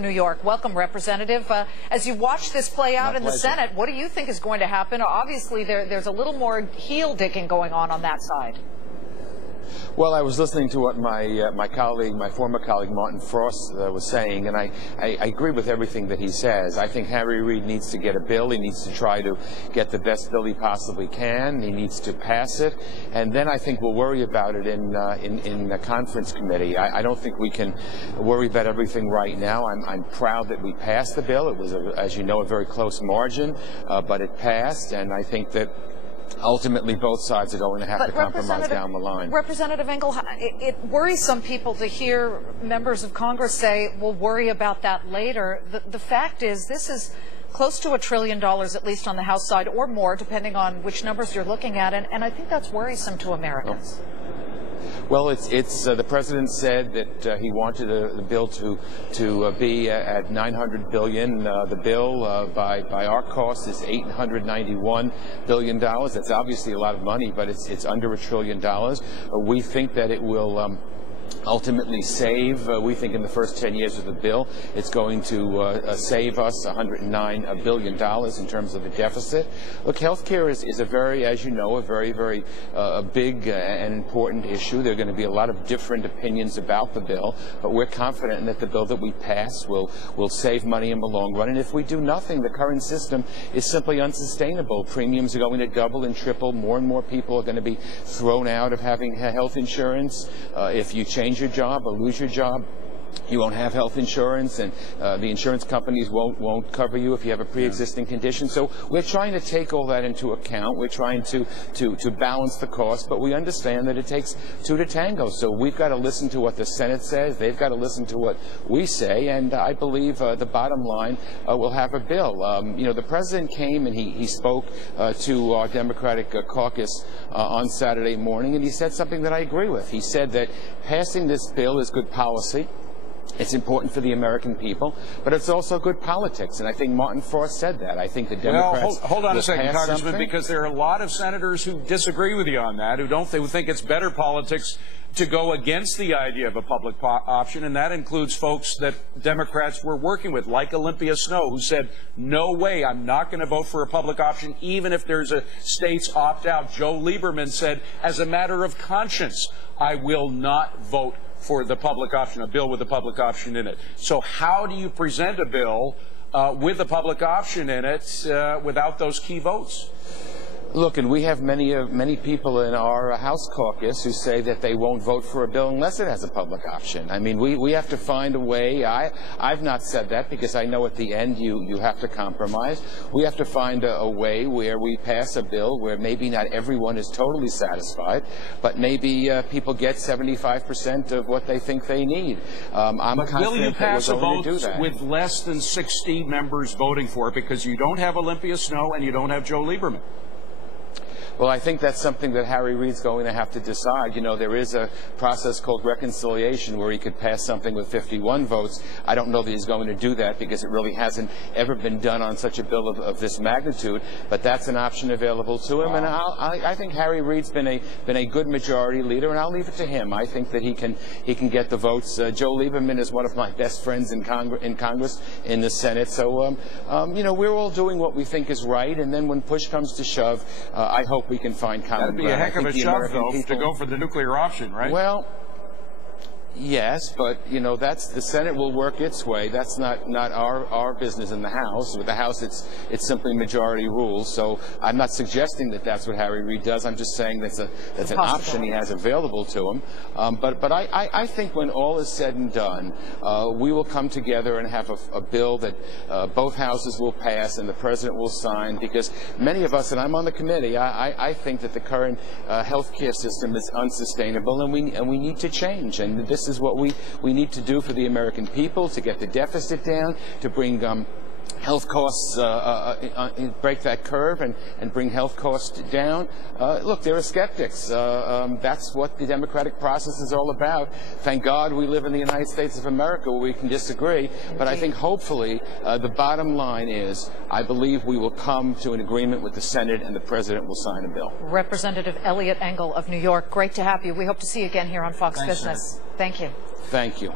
New York. Welcome, Representative. As you watch this play out in the Senate, what do you think is going to happen? Obviously, there's a little more heel digging going on that side. Well, I was listening to what my colleague, my former colleague, Martin Frost was saying, and I agree with everything that he says. I think Harry Reid needs to get a bill. He needs to try to get the best bill he possibly can. He needs to pass it, and then I think we'll worry about it in the conference committee. I don't think we can worry about everything right now. I'm proud that we passed the bill. It was, as you know, a very close margin, but it passed, and I think that ultimately both sides are going to have to compromise down the line. Representative Engel, it worries some people to hear members of Congress say, we'll worry about that later. The fact is, this is close to $1 trillion, at least on the House side, or more, depending on which numbers you're looking at, and I think that's worrisome to Americans. Well, it's the president said that he wanted the bill to be at $900 billion. The bill by our cost is $891 billion. That's obviously a lot of money, but it's under $1 trillion. We think that it will ultimately save. We think in the first 10 years of the bill, it's going to save us $109 billion in terms of the deficit. Look, health care is a very, as you know, a very big and important issue. There are going to be a lot of different opinions about the bill, but we're confident that the bill that we pass will save money in the long run. And if we do nothing, the current system is simply unsustainable. Premiums are going to double and triple. More and more people are going to be thrown out of having health insurance. If you change your job or lose your job, you won't have health insurance, and the insurance companies won't cover you if you have a pre-existing condition. So we're trying to take all that into account. We're trying to balance the cost, but we understand that it takes two to tango. So we've got to listen to what the Senate says. They've got to listen to what we say, and I believe the bottom line will have a bill. You know, the president came and he spoke to our Democratic caucus on Saturday morning, and he said something that I agree with. He said that passing this bill is good policy. It's important for the American people, but it's also good politics, and I think Martin Frost said that. I think the Democrats. Well, hold on a second, Congressman, because there are a lot of senators who disagree with you on that, who think it's better politics to go against the idea of a public option, and that includes folks that Democrats were working with, like Olympia Snowe, who said, no way, I'm not going to vote for a public option, even if there's a state's opt-out. Joe Lieberman said, as a matter of conscience, I will not vote for the public option, a bill with a public option in it. So how do you present a bill with a public option in it without those key votes? Look, and we have many people in our House caucus who say that they won't vote for a bill unless it has a public option. I mean, we have to find a way. I've not said that because I know at the end you have to compromise. We have to find a way where we pass a bill where maybe not everyone is totally satisfied, but maybe people get 75% of what they think they need. I'm confident will you pass a vote that. with less than 60 members voting for it because you don't have Olympia Snowe and you don't have Joe Lieberman? Well, I think that's something that Harry Reid's going to have to decide. You know, there is a process called reconciliation where he could pass something with 51 votes. I don't know that he's going to do that because it really hasn't ever been done on such a bill of this magnitude. But that's an option available to him, and I think Harry Reid's been a good majority leader, and I'll leave it to him. I think that he can get the votes. Joe Lieberman is one of my best friends in Congress, in the Senate. So you know, we're all doing what we think is right, and then when push comes to shove, I hope we can find common ground. That'd be a heck of a shove, though, to go for the nuclear option, right? Well, yes, but, you know, that's the Senate will work its way. That's not our business in the House. With the House, it's simply majority rules. So I'm not suggesting that that's what Harry Reid does. I'm just saying that's an option he has available to him. But I think when all is said and done, we will come together and have a bill that both houses will pass and the president will sign, because many of us, and I'm on the committee, I think that the current health care system is unsustainable, and we need to change. And this is what we need to do for the American people, to get the deficit down, to bring health costs, break that curve and bring health costs down. Look, there are skeptics. That's what the democratic process is all about. Thank God we live in the United States of America where we can disagree. But I think hopefully the bottom line is I believe we will come to an agreement with the Senate and the President will sign a bill. Representative Engel of New York, great to have you. We hope to see you again here on Fox Business. Senator. Thank you. Thank you.